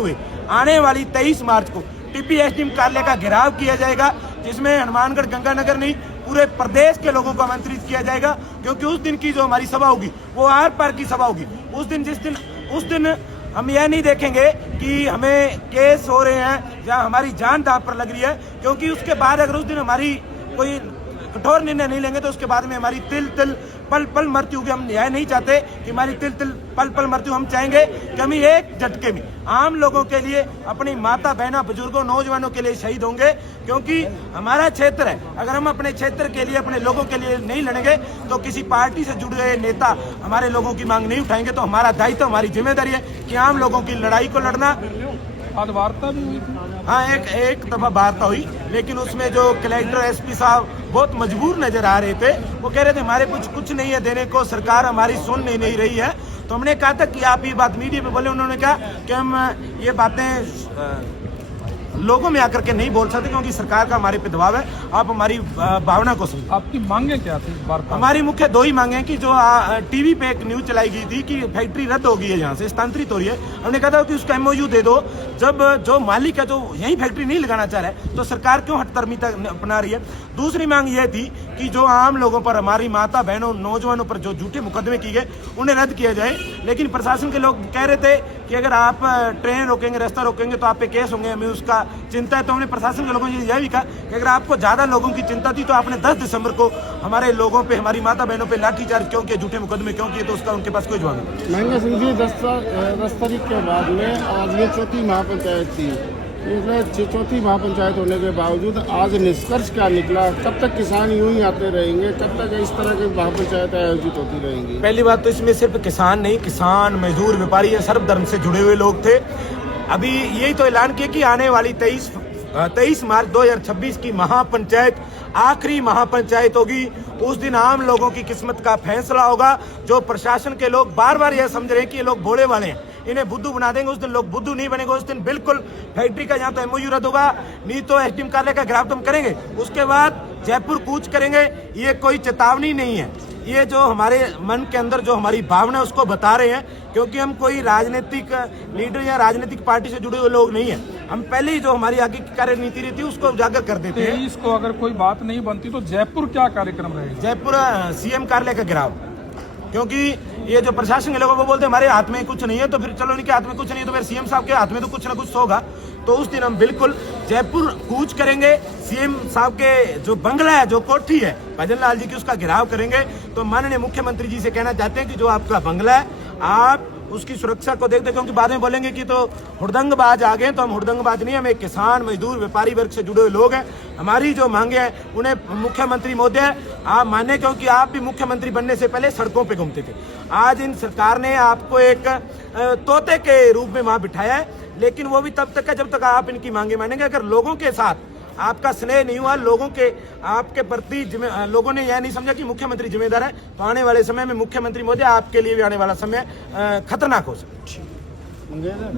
हुए आने वाली 23 मार्च को टीपी एसडीएम कार्यालय का घेराव किया जाएगा, जिसमें हनुमानगढ़ गंगानगर नहीं पूरे प्रदेश के लोगों को आमंत्रित किया जाएगा। क्योंकि उस दिन की जो हमारी सभा होगी वो आर पार की सभा होगी। उस दिन हम यह नहीं देखेंगे कि हमें केस हो रहे हैं या हमारी जान दांव पर लग रही है, क्योंकि उसके बाद अगर उस दिन हमारी कोई कठोर निर्णय नहीं लेंगे तो उसके बाद में हमारी तिल तिल पल पल मृत्यु होगी। हम यह नहीं चाहते कि हमारी तिल तिल पल पल मृत्यु, हम चाहेंगे कि हम एक झटके में आम लोगों के लिए, अपनी माता बहनों बुजुर्गों नौजवानों के लिए शहीद होंगे। क्योंकि हमारा क्षेत्र है, अगर हम अपने क्षेत्र के लिए अपने लोगों के लिए नहीं लड़ेंगे तो किसी पार्टी से जुड़े हुए नेता हमारे लोगों की मांग नहीं उठाएंगे। तो हमारा दायित्व, हमारी जिम्मेदारी है कि आम लोगों की लड़ाई को लड़ना। आज वार्ता भी हुई थी। हाँ, एक दफा वार्ता हुई, लेकिन उसमें जो कलेक्टर एसपी साहब बहुत मजबूर नजर आ रहे थे। वो कह रहे थे हमारे कुछ नहीं है देने को, सरकार हमारी सुन नहीं रही है। तो हमने कहा था कि आप ये बात मीडिया पे बोले। उन्होंने कहा कि हम ये बातें लोगों में आकर के नहीं बोल सकते क्योंकि सरकार का हमारे पे दबाव है, आप हमारी भावना को समझें। आपकी मांगे क्या थी वार्ता? हमारी मुख्य दो ही मांगे हैं कि जो टीवी पे एक न्यूज चलाई गई थी कि फैक्ट्री रद्द हो गई है, यहाँ से स्थानांतरित हो रही है। हमने कहा था कि उसका एमओयू दे दो। जब जो मालिक है जो यही फैक्ट्री नहीं लगाना चाह रहा है तो सरकार क्यों हठधर्मिता अपना रही है। दूसरी मांग यह थी कि जो आम लोगों पर, हमारी माता बहनों नौजवानों पर जो झूठे मुकदमे किए गए उन्हें रद्द किया जाए। लेकिन प्रशासन के लोग कह रहे थे कि अगर आप ट्रेन रोकेंगे, रास्ता रोकेंगे तो आप पे केस होंगे, हमें उसका चिंता है। तो हमने प्रशासन के लोगों ने यह भी कहा कि अगर आपको ज्यादा लोगों की चिंता थी तो आपने 10 दिसंबर को हमारे लोगों पे, हमारी माता बहनों पे लाठीचार्ज क्यों किया, झूठे मुकदमे क्यों किए, तो उसका उनके पास कोई जवाब नहीं। महंगा सिंह जी, 10 तारीख के बाद में आज ये चौथी महापंचायत थी। चौथी महापंचायत होने के बावजूद आज निष्कर्ष क्या निकला? कब तक किसान यूं ही आते रहेंगे? कब तक इस तरह की महापंचायत आयोजित होती रहेंगी? पहली बात तो इसमें सिर्फ किसान नहीं, किसान, मजदूर, व्यापारी, सर्व धर्म से जुड़े हुए लोग थे। अभी यही तो ऐलान किया कि आने वाली 23 मार्च 2026 की महापंचायत आखिरी महापंचायत होगी। उस दिन आम लोगों की किस्मत का फैसला होगा। जो प्रशासन के लोग बार बार यह समझ रहे हैं कि ये लोग भोले वाले हैं, इन्हें बुद्धू बना देंगे, उस दिन लोग बुद्धू नहीं बनेंगे। उस दिन बिल्कुल फैक्ट्री का यहाँ तो एमओयू रद्द होगा, नहीं तो एसडीएम कार्यालय का घेराव तो हम करेंगे। उसके बाद जयपुर कूच करेंगे। ये कोई चेतावनी नहीं है, ये जो हमारे मन के अंदर जो हमारी भावना है उसको बता रहे हैं। क्योंकि हम कोई राजनीतिक लीडर या राजनीतिक पार्टी से जुड़े हुए लोग नहीं हैं। हम पहले ही जो हमारी आगे की कार्यनीति रहती है उसको उजागर कर देते हैं। 23 को अगर कोई बात नहीं बनती तो जयपुर क्या कार्यक्रम रहेगा? जयपुर सीएम कार्यालय का घेराव। क्योंकि ये जो प्रशासन के लोगों को बोलते हैं हमारे हाथ में कुछ नहीं है, तो फिर चलो इनके हाथ में कुछ नहीं है तो फिर सीएम साहब के हाथ में तो कुछ ना कुछ होगा। तो उस दिन हम बिल्कुल जयपुर कूच करेंगे। सीएम साहब के जो बंगला है, जो कोठी है भजन लाल जी की, उसका घेराव करेंगे। तो माननीय मुख्यमंत्री जी से कहना चाहते हैं कि जो आपका बंगला है आप उसकी सुरक्षा को देखते, क्योंकि बाद में बोलेंगे कि तो हुड़दंगबाज आ गए। तो हम हुड़दंगबाज नहीं, हम एक किसान, मजदूर, व्यापारी वर्ग से जुड़े हुए लोग हैं। हमारी जो मांगे हैं उन्हें मुख्यमंत्री महोदय आप माने, क्योंकि आप भी मुख्यमंत्री बनने से पहले सड़कों पे घूमते थे। आज इन सरकार ने आपको एक तोते के रूप में वहां बिठाया है, लेकिन वो भी तब तक है जब तक आप इनकी मांगे मानेंगे। अगर लोगों के साथ आपका स्नेह नहीं हुआ, लोगों के आपके प्रति लोगों ने यह नहीं समझा कि मुख्यमंत्री जिम्मेदार है, तो आने वाले समय में मुख्यमंत्री महोदय आपके लिए भी आने वाला समय खतरनाक हो सकता है।